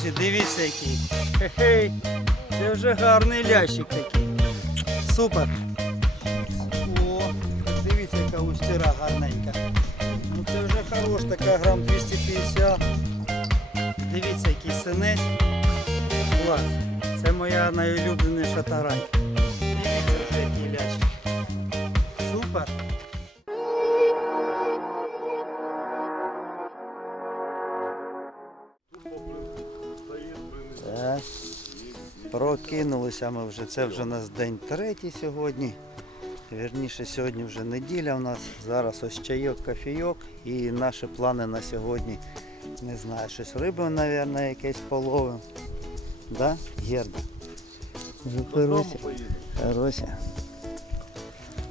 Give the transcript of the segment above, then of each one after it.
друзі, дивіться який. Хе-хей. Це вже гарний лящик такий. Супер. О, дивіться, яка устира гарненька. Ну це вже хорош, така грам 250. Дивіться, який синець. Клас. Це моя найулюбленіша тарань. Дивіться вже який лящик. Супер. Прокинулися ми вже. Це вже у нас день третій сьогодні. Вірніше, сьогодні вже неділя у нас. Зараз ось чайок, кофійок і наші плани на сьогодні. Не знаю, щось риби, мабуть, якесь половимо. Да, Герда? Запируся. Руся.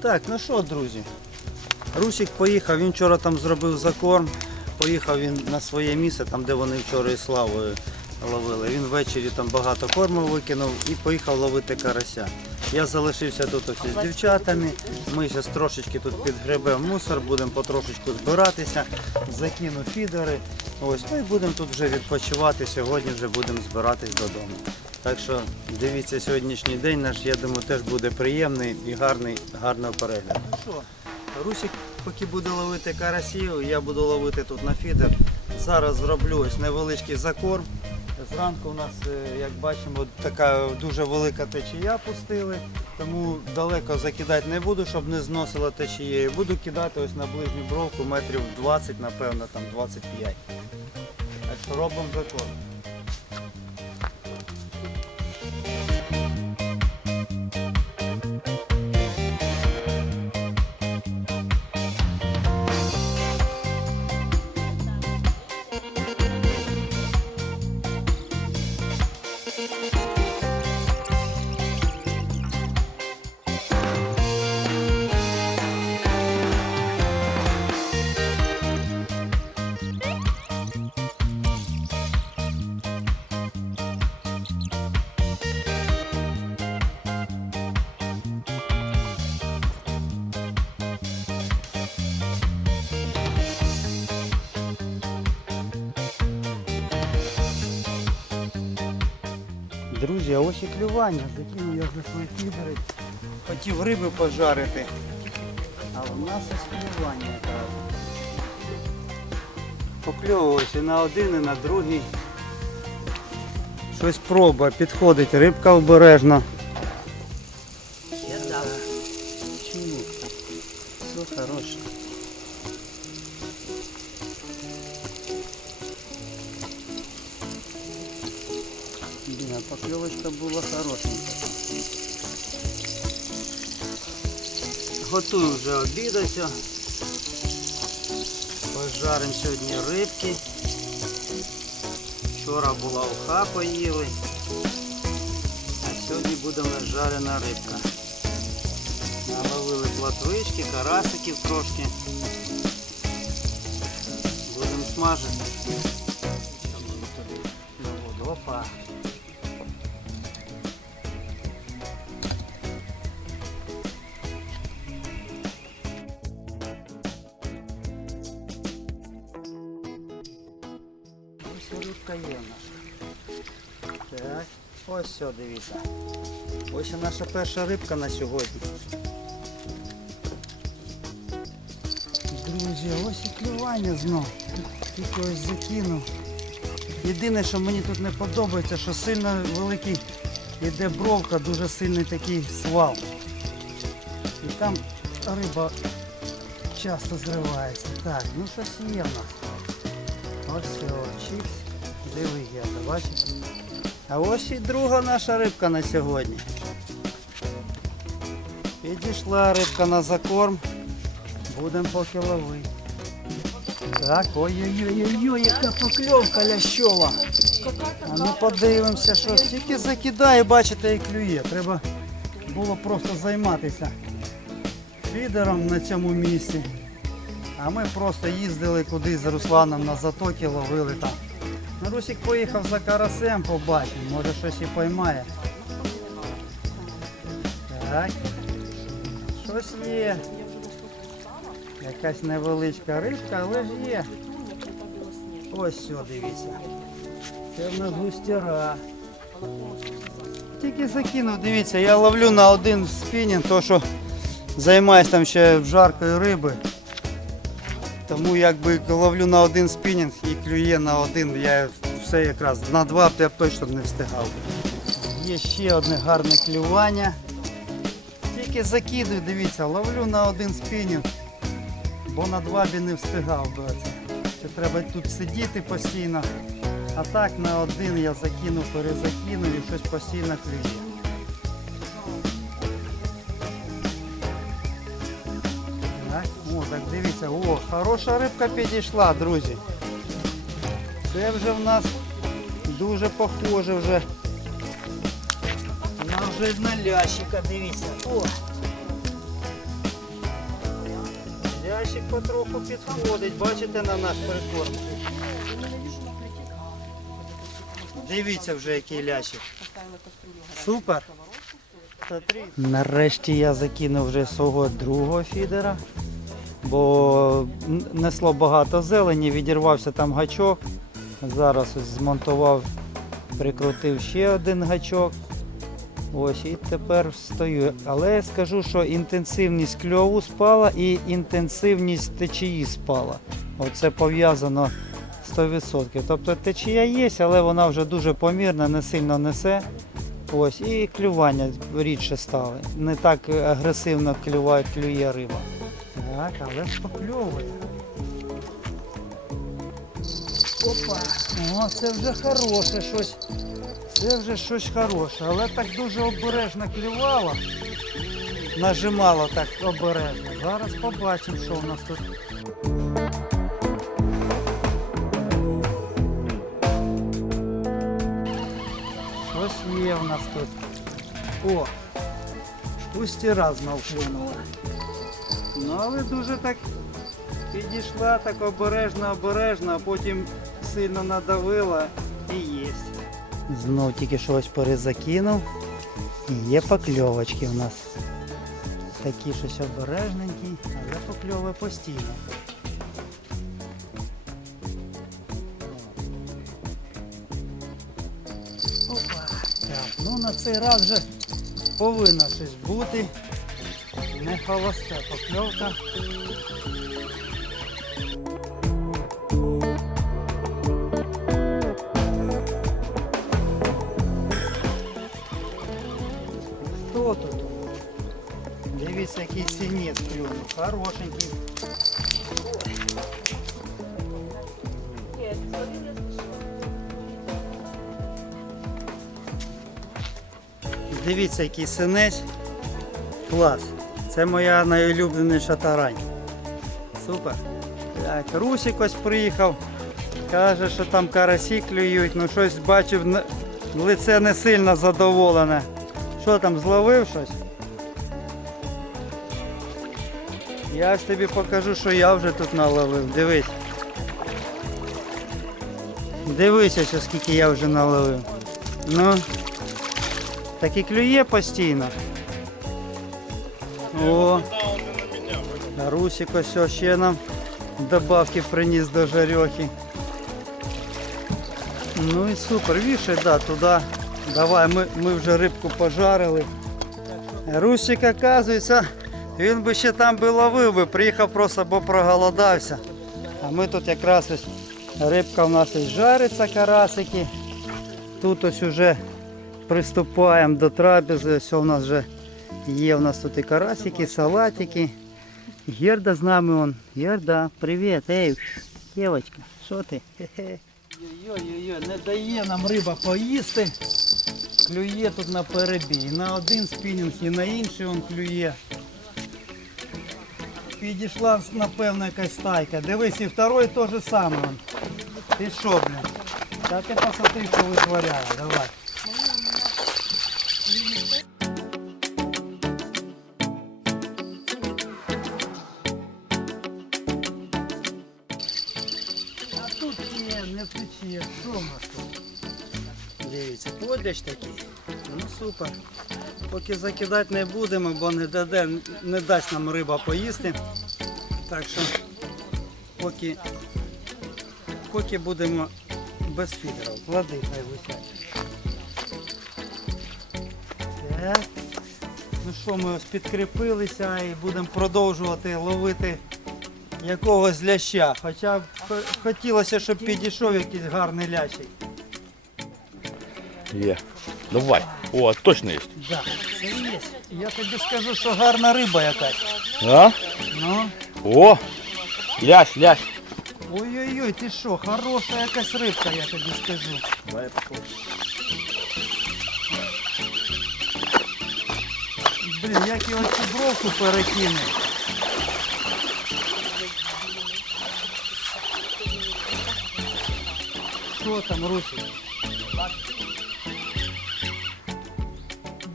Так, ну що, друзі? Русик поїхав, він вчора там зробив закорм. Поїхав він на своє місце, там де вони вчора із Славою ловили. Він ввечері там багато корму викинув і поїхав ловити карася. Я залишився тут ось з дівчатами. Ми зараз трошечки тут підгребемо мусор, будемо потрошечку збиратися, закину фідери. Ось, ну і будемо тут вже відпочивати. Сьогодні вже будемо збиратись додому. Так що дивіться сьогоднішній день наш, я думаю, теж буде приємний і гарний, гарного перегляду. Ну що, Русик поки буде ловити карасів, я буду ловити тут на фідер. Зараз зроблю ось невеличкий закорм. Зранку у нас, е, як бачимо, така дуже велика течія пустили, тому далеко закидати не буду, щоб не зносило течією. Буду кидати ось на ближню бровку метрів 20, напевно, там 25. Так що робимо закорм. Друзі, ось і клювання. Закинув я вже свої фідери. Хотів риби пожарити. А у нас ось клювання. І на один, і на другий. Щось проба, підходить, рибка обережна. Готую вже обідати. Пожаримо сьогодні рибки. Вчора була уха поїли. А сьогодні буде нас жарена рибка. Наловили платвички, карасиків трошки. Будемо смажити. Опа. Рибка є нас. Так, ось все, дивіться. Ось наша перша рибка на сьогодні. Друзі, ось і клювання знов. Тільки ось закинув. Єдине, що мені тут не подобається, що сильно великий іде бровка, дуже сильний такий свал. І там риба часто зривається. Так, ну щось є в нас. Ось чіпс. Диви є, бачите? А ось і друга наша рибка на сьогодні. Підійшла рибка на закорм. Будемо поки ловити. Так, ой-ой-ой, яка покльовка лящова. А ну подивимося, що тільки закидає, бачите, і клює. Треба було просто займатися фідером на цьому місці. А ми просто їздили кудись з Русланом на затоки, ловили там. Русик поїхав за карасем, побачимо, може щось і поймає. Так. Щось є. Якась невеличка рибка, але ж є. Ось все, дивіться. Це в нас густяра. Тільки закинув, дивіться, я ловлю на один спінінг, то що займаюся там ще жаркою риби. Тому якби ловлю на один спінінг і клює на один, я все якраз на два я б точно не встигав. Є ще одне гарне клювання. Тільки закидую, дивіться, ловлю на один спінінг, бо на два б не встигав. Це треба тут сидіти постійно. А так на один я закину, перезакину і щось постійно клює. Так, дивіться, о, хороша рибка підійшла, друзі. Це вже в нас дуже похоже вже. Вона вже на лящика, дивіться. О! Лящик потроху підходить, бачите на наш прикорм. Дивіться вже який лящик. Супер. Нарешті я закинув вже свого другого фідера, бо несло багато зелені, відірвався там гачок. Зараз ось змонтував, прикрутив ще один гачок. Ось і тепер стою. Але я скажу, що інтенсивність кльову спала і інтенсивність течії спала. Оце пов'язано 100%. Тобто течія є, але вона вже дуже помірна, не сильно несе. Ось, і клювання рідше стали. Не так агресивно клюває, клює риба. Так, але ж покльовує. Опа! О, це вже хороше щось. Це вже щось хороше, але так дуже обережно клювало. Нажимало так обережно. Зараз побачимо, що у нас тут. Щось є в нас тут. О! Пустіра знов клюнула. Ну але дуже так підійшла так обережно, обережно, а потім сильно надавила і єсть. Знов тільки щось перезакинув. І є покльовочки в нас. Такі щось обережненькі, але покльовує постійно. Опа. Так, ну на цей раз вже повинно щось бути. Не холоста покльовка. Хто тут? Дивіться, який синець клюнув. Хорошенький. Дивіться, який синець. Клас. Це моя найулюбленіша тарань. Супер. Так, Русик ось приїхав. Каже, що там карасі клюють. Ну щось бачив, лице не сильно задоволене. Що там, зловив щось? Я ж тобі покажу, що я вже тут наловив. Дивись. Дивися, що скільки я вже наловив. Ну, так і клює постійно. О, Русик ось ще нам добавки приніс до жарьохи. Ну і супер, вішай, да, туди. Давай, ми, ми вже рибку пожарили. Русик, оказується, він би ще там би ловив би, приїхав просто, бо проголодався. А ми тут якраз рибка у нас ось жариться, карасики. Тут ось уже приступаємо до трапези. Ось у нас вже є у нас тут і карасики, салатики. Герда з нами он. Герда, привіт. Ей, дівчинка, що ти? Йой-йой-йой, не дає нам риба поїсти. Клює тут на перебій. На один спінінг і на інший он клює. Підійшла, напевно, якась стайка. Дивись, і второй теж саме. Ти що, блін? Та ти що витворяє. Давай. Подляч такий. Ну супер. Поки закидати не будемо, бо не, даде, не дасть нам риба поїсти. Так що поки, поки будемо без фідера. Клади, хай висять. Ну що, ми ось підкріпилися і будемо продовжувати ловити якогось ляща. Хоча б хотілося, щоб підійшов якийсь гарний лящик. Є. Давай. О, точно є. Да, це є. Я тобі скажу, що гарна риба якась. А? Ну. О! Лящ, лящ. Ой-ой-ой, ти що, хороша якась рибка, я тобі скажу. Давай я пішов. Блін, як його цю бровку перекине. Що там, Русик?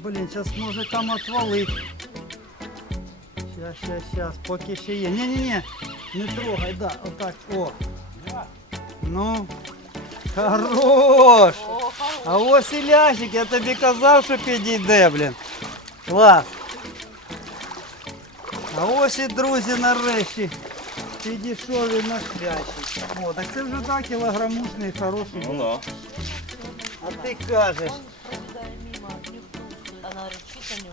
Блін, зараз може там отвалить. Щас, щас, щас, поки ще є. Ні-ні-ні, не трогай, да, отак, о. Ну, хорош! А ось і лящик, я тобі казав, що підійде, блін. Клас. А ось і друзі нарешті. Підійшов він на хлящик. О, так це вже так кілограмушний, хороший. Ну да. А ти кажеш.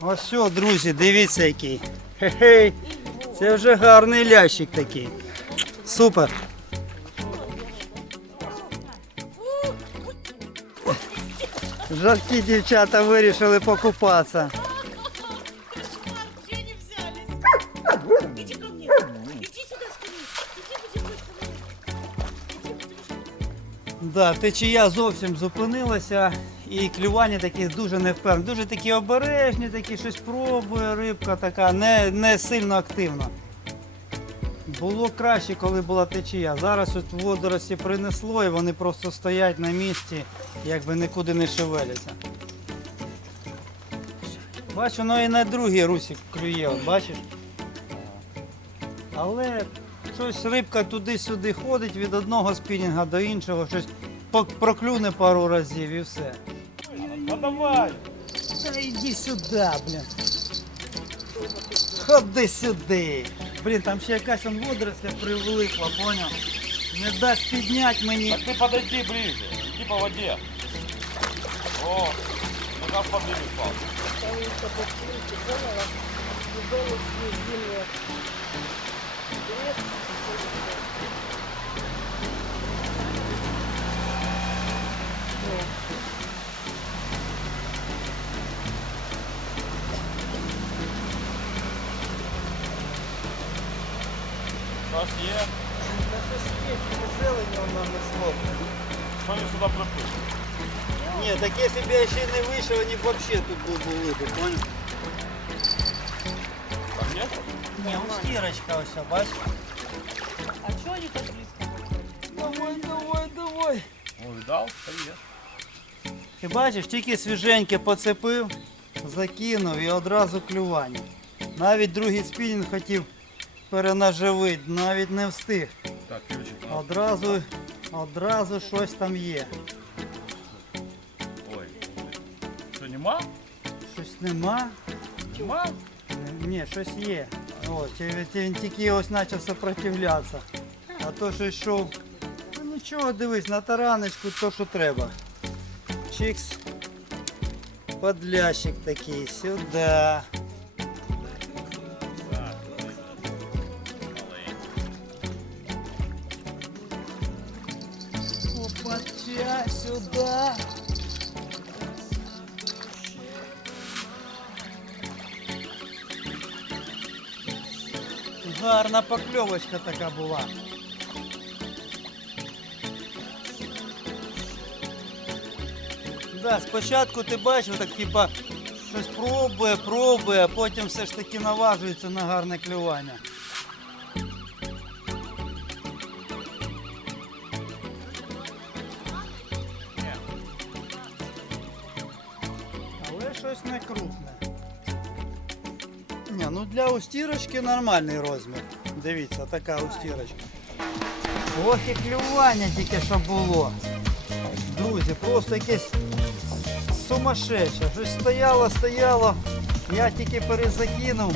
Ось все, друзі, дивіться який. Хе-хей. Це вже гарний лящик такий. Супер. Жаркі дівчата вирішили покупатися. Иди. Да, течія зовсім зупинилася і клювання такі дуже невпевнені. Дуже такі обережні, такі щось пробує, рибка така, не, не сильно активна. Було краще, коли була течія. Зараз от водорості принесло і вони просто стоять на місці, якби нікуди не шевеляться. Бач, воно і на другий русик клює, от бачиш? Але щось рибка туди-сюди ходить від одного спінінга до іншого, щось проклюне пару разів і все. Ну давай. Та йди сюди, блін. Ходи сюди. Блін, там ще якась он водоросля привликла, поняв? Не дасть підняти мені. Так ти подойди ближе. Иди по воде. О, ну как в воды Раз є. Зелені воно несло. Що він сюди приплив? Ні, так якщо б я ще не вийшов, вони б взагалі тут бу- були, ти поняв? Там нет? Ні, устірочка ось, бачиш? А что они так близко подходят? Давай, давай, давай. О, видал? Та є. Ти бачиш, тільки свіженьке поцепив, закинув і одразу клювання. Навіть другий спінінг хотів перенаживити, навіть не встиг. Так, ключик. Одразу, одразу щось там є. Ой. Що, нема? Щось нема? Нема? Ні, щось є. О, він тільки ось почав сопротивлятися. А то, що йшов. Ну нічого, дивись, на тараночку то, що треба. Чикс. Подлящик такий, сюди. Опача, сюда. Гарна покльовочка така була. Да, спочатку ти бачив, так типа щось пробує, пробує, а потім все ж таки наважується на гарне клювання. Щось не крупне. Ні, ну для устірочки нормальний розмір. Дивіться, така устірочка. Ох і клювання тільки що було. Друзі, просто якесь сумасшедше. Щось стояло, стояло. Я тільки перезакинув.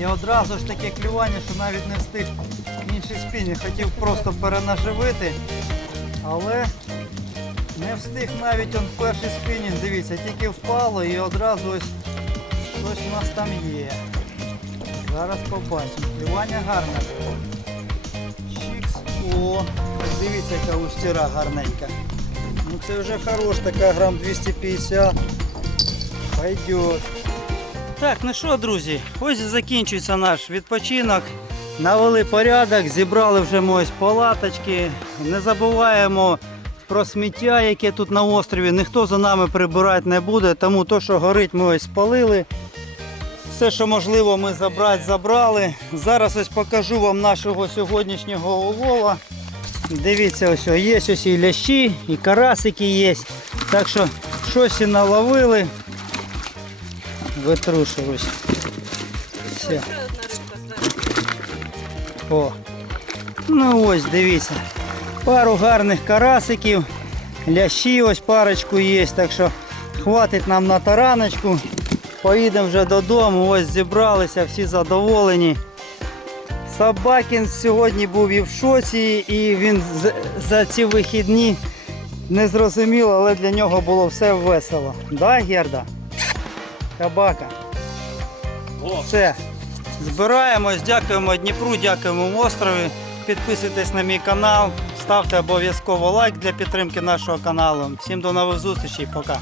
І одразу ж таке клювання, що навіть не встиг інший спінінг. Хотів просто перенаживити. Але Не встиг навіть он перший спінінг, дивіться, тільки впало і одразу ось щось у нас там є. Зараз побачимо. Клювання гарне. Чікс. О, дивіться, яка устіра гарненька. Ну це вже хорош, така грам 250. Пойдет. Так, ну що, друзі, ось закінчується наш відпочинок. Навели порядок, зібрали вже ми ось палаточки. Не забуваємо про сміття, яке тут на острові. Ніхто за нами прибирати не буде, тому то, що горить, ми ось спалили. Все, що можливо, ми забрати, забрали. Зараз ось покажу вам нашого сьогоднішнього улова. Дивіться, ось є ось і лящі, і карасики є. Так що щось і наловили. Витрушуюсь. Все. О. Ну ось, дивіться. Пару гарних карасиків. Лящі ось парочку є, так що хватить нам на тараночку. Поїдемо вже додому, ось зібралися, всі задоволені. Собакін сьогодні був і в шоці, і він за ці вихідні не зрозуміло, але для нього було все весело. Да, Герда? Кабака. Все. Збираємось, дякуємо Дніпру, дякуємо острові. Підписуйтесь на мій канал, ставте обов'язково лайк для підтримки нашого каналу. Всім до нових зустрічей, пока.